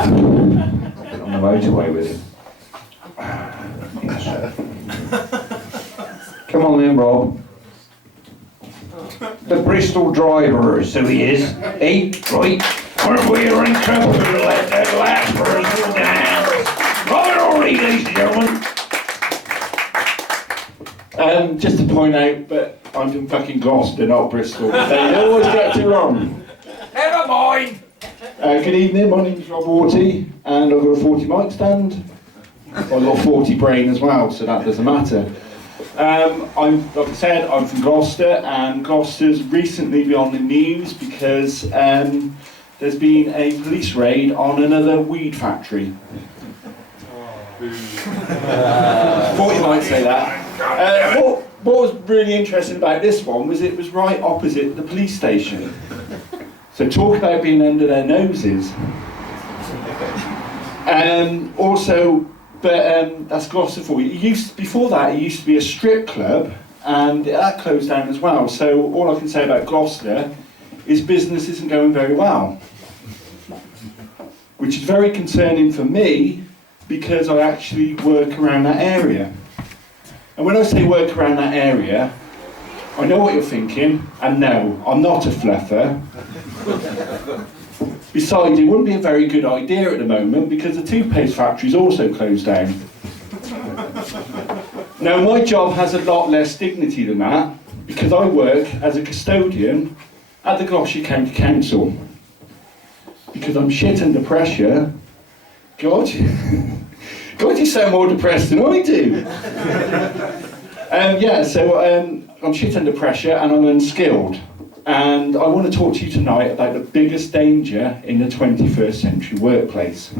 on the motorway with him. Come on then, Rob. The Bristol driver, so he is. Hey, right. Aren't we in trouble to let that last person down? Right, all right, ladies and gentlemen. Just to point out, but I'm from fucking Gloucester, not Bristol. They always get it wrong. Never mind. Good evening, my name's Rob Auty, and I've got a 40 mic stand. I've got a 40 brain as well, so that doesn't matter. Like I said, I'm from Gloucester, and Gloucester's recently been on the news because there's been a police raid on another weed factory. Thought you might say that. What was really interesting about this one was it was right opposite the police station. So talk about being under their noses. That's Gloucester for you. Before that, it used to be a strip club, and that closed down as well. So all I can say about Gloucester is business isn't going very well, which is very concerning for me because I actually work around that area. And when I say work around that area, I know what you're thinking, and no, I'm not a fluffer. Besides, it wouldn't be a very good idea at the moment because the toothpaste factory's also closed down. Now, my job has a lot less dignity than that because I work as a custodian at the Gloucester County Council. Because I'm shit under pressure. God, you sound more depressed than I do. I'm shit under pressure and I'm unskilled. And I want to talk to you tonight about the biggest danger in the 21st century workplace.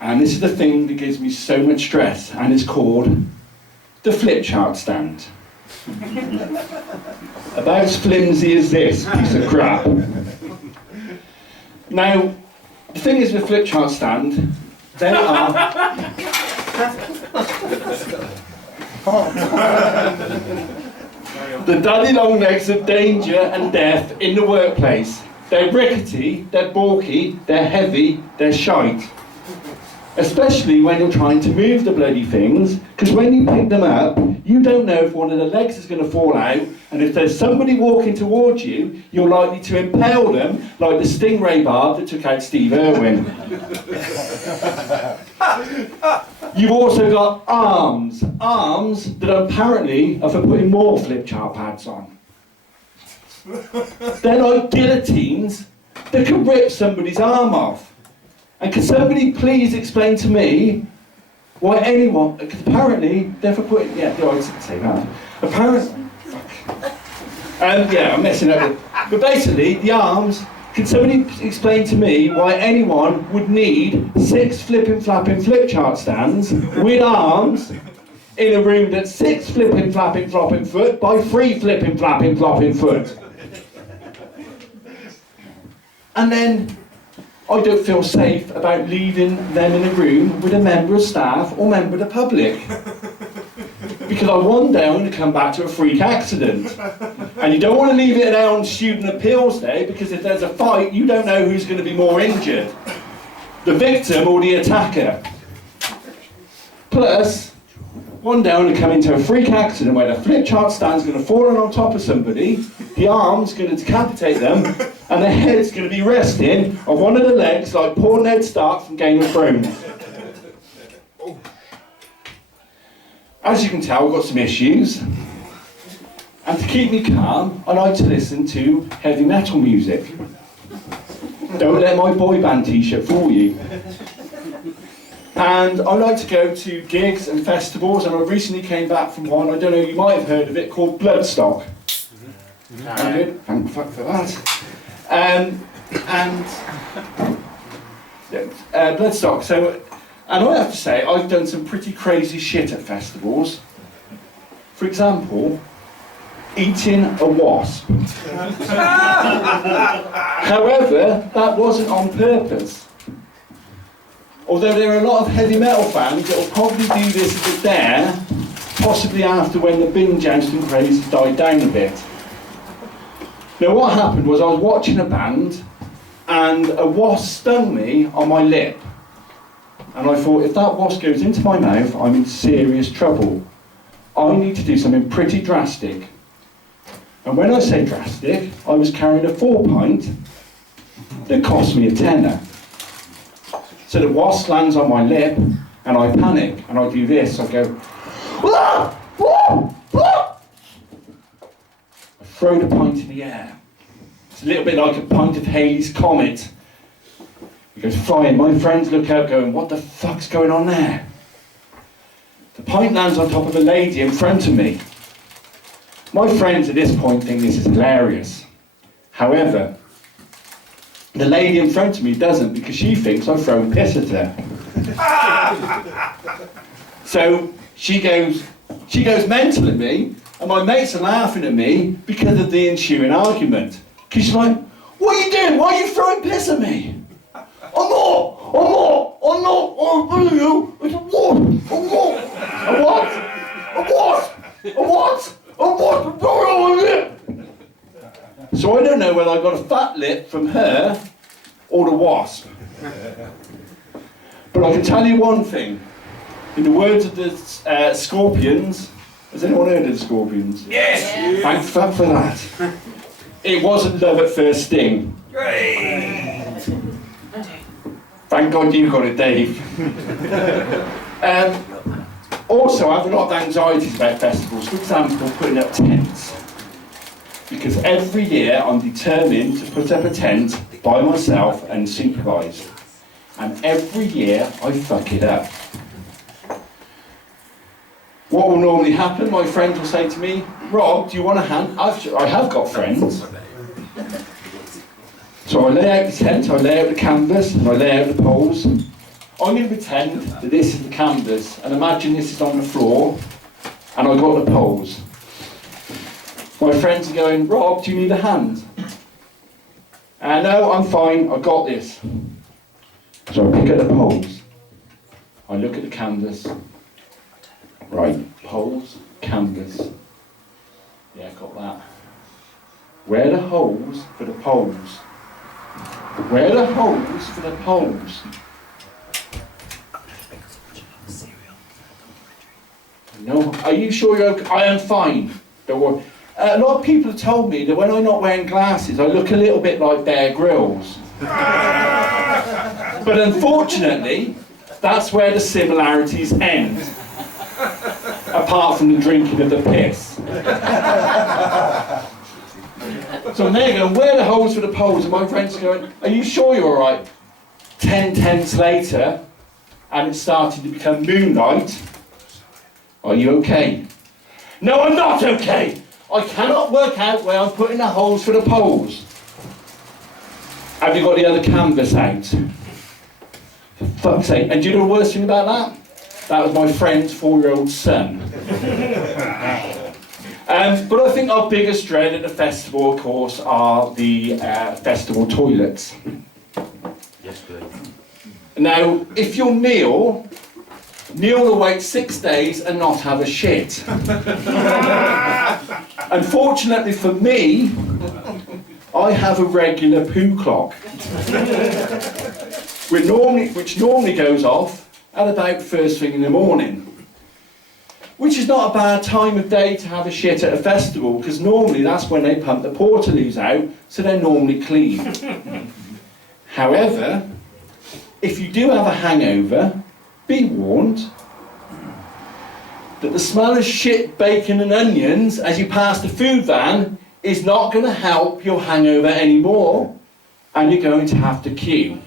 And this is the thing that gives me so much stress, and it's called the flip chart stand. About as flimsy as this piece of crap. Now, the thing is with flip chart stand, they are... the daddy long legs of danger and death in the workplace. They're rickety, they're bulky, they're heavy, they're shite. Especially when you're trying to move the bloody things, because when you pick them up, you don't know if one of the legs is going to fall out, and if there's somebody walking towards you, you're likely to impale them like the stingray barb that took out Steve Irwin. You've also got arms that apparently are for putting more flip chart pads on. They're like guillotines that can rip somebody's arm off. And can somebody please explain to me why anyone, because apparently they're for putting, I didn't say that. Apparently, I'm messing up. But basically, the arms, can somebody explain to me why anyone would need 6 flipping flapping flip chart stands with arms in a room that's 6 flipping flapping flopping foot by 3 flipping flapping flopping foot? And then I don't feel safe about leaving them in a room with a member of staff or member of the public. Because I one day I'm going to come back to a freak accident. And you don't want to leave it there on Student Appeals Day because if there's a fight, you don't know who's going to be more injured. The victim or the attacker. Plus, one day I'm going to come into a freak accident where the flip chart stand's going to fall on top of somebody, the arm's going to decapitate them, and the head's going to be resting on one of the legs like poor Ned Stark from Game of Thrones. As you can tell, I've got some issues. And to keep me calm, I like to listen to heavy metal music. Don't let my boy band t-shirt fool you. And I like to go to gigs and festivals, and I recently came back from one, I don't know, you might have heard of it, called Bloodstock. Very good, thank fuck for that. Bloodstock, and I have to say, I've done some pretty crazy shit at festivals. For example, eating a wasp. However, that wasn't on purpose. Although there are a lot of heavy metal fans that will probably do this as a dare, possibly after when the bin jousting craze has died down a bit. Now what happened was I was watching a band, and a wasp stung me on my lip. And I thought, if that wasp goes into my mouth, I'm in serious trouble. I need to do something pretty drastic. And when I say drastic, I was carrying a 4-pint that cost me a tenner. So the wasp lands on my lip, and I panic, and I do this. I go, "Ah! Ah! Ah!" I throw the pint in the air. It's a little bit like a pint of Halley's Comet. It goes flying. My friends look out going, what the fuck's going on there? The pint lands on top of a lady in front of me. My friends at this point think this is hilarious. However, the lady in front of me doesn't, because she thinks I've thrown piss at her. So she goes mental at me, and my mates are laughing at me because of the ensuing argument. Because she's like, what are you doing? Why are you throwing piss at me? I'm not. It's a what? So I don't know whether I got a fat lip from her or the wasp. But I can tell you one thing. In the words of the Scorpions, has anyone heard of the Scorpions? Yes! Thank fuck for that. It wasn't love at first sting. Thank God you got it, Dave. Also, I have a lot of anxieties about festivals. For example, putting up tents. Because every year I'm determined to put up a tent by myself and supervised. And every year I fuck it up. What will normally happen? My friends will say to me, Rob, do you want a hand? I have got friends. So I lay out the tent, I lay out the canvas, and I lay out the poles. I'm going to pretend that this is the canvas, and imagine this is on the floor, and I've got the poles. My friends are going, Rob, do you need a hand? No, I'm fine, I've got this. So I pick up the poles, I look at the canvas, right, poles, canvas, yeah, got that. Where are the holes for the poles? Where are the holes for the poles? No, are you sure you're okay? I am fine, don't worry. A lot of people have told me that when I'm not wearing glasses, I look a little bit like Bear Grylls. But unfortunately, that's where the similarities end. Apart from the drinking of the piss. So I'm there going, where are the holes for the poles? And my friend's going, are you sure you're alright? 10 tents later, and it's starting to become moonlight. Are you okay? No, I'm not okay! I cannot work out where I'm putting the holes for the poles. Have you got the other canvas out? For fuck's sake. And do you know the worst thing about that? That was my friend's 4-year-old son. But I think our biggest dread at the festival, of course, are the festival toilets. Yes, please. Now, if you're Neil will wait 6 days and not have a shit. Unfortunately for me, I have a regular poo clock, which normally goes off at about first thing in the morning. Which is not a bad time of day to have a shit at a festival, because normally that's when they pump the portaloos out, so they're normally clean. However, if you do have a hangover, be warned that the smell of shit, bacon and onions as you pass the food van is not going to help your hangover anymore, and you're going to have to queue.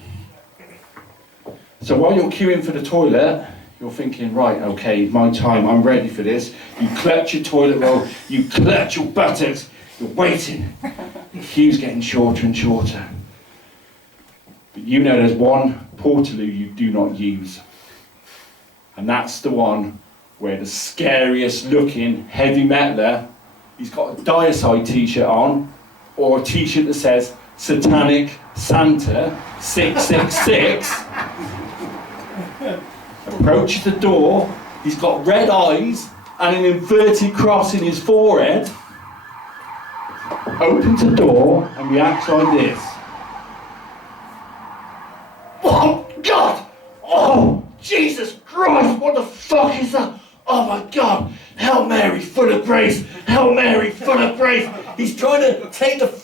So while you're queuing for the toilet, you're thinking, right, okay, my time, I'm ready for this. You clutch your toilet roll, you clutch your buttocks, you're waiting. The queue's getting shorter and shorter. But you know there's one portaloo you do not use. And that's the one where the scariest looking heavy metaler, he's got a Diocide t-shirt on, or a t-shirt that says Satanic Santa 666. Approaches the door, he's got red eyes and an inverted cross in his forehead, opens the door and reacts like this. Christ, what the fuck is that? Oh my God, Hail Mary, full of grace, Hail Mary, full of grace. He's trying to take the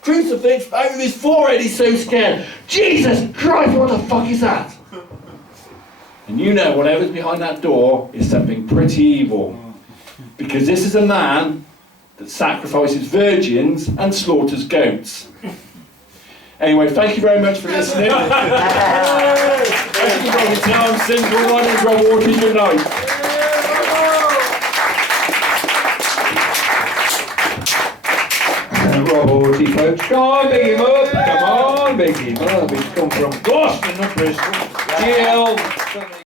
crucifix out of his forehead, he's so scared. Jesus Christ, what the fuck is that? And you know, whatever's behind that door is something pretty evil. Because this is a man that sacrifices virgins and slaughters goats. Anyway, thank you very much for listening. Thank you, Robbie. I'm single, one is Rob Auty. Good night. Rob Auty, folks. Come on, big him up. Come on, big him up. He's come from Boston, not Bristol. Jill.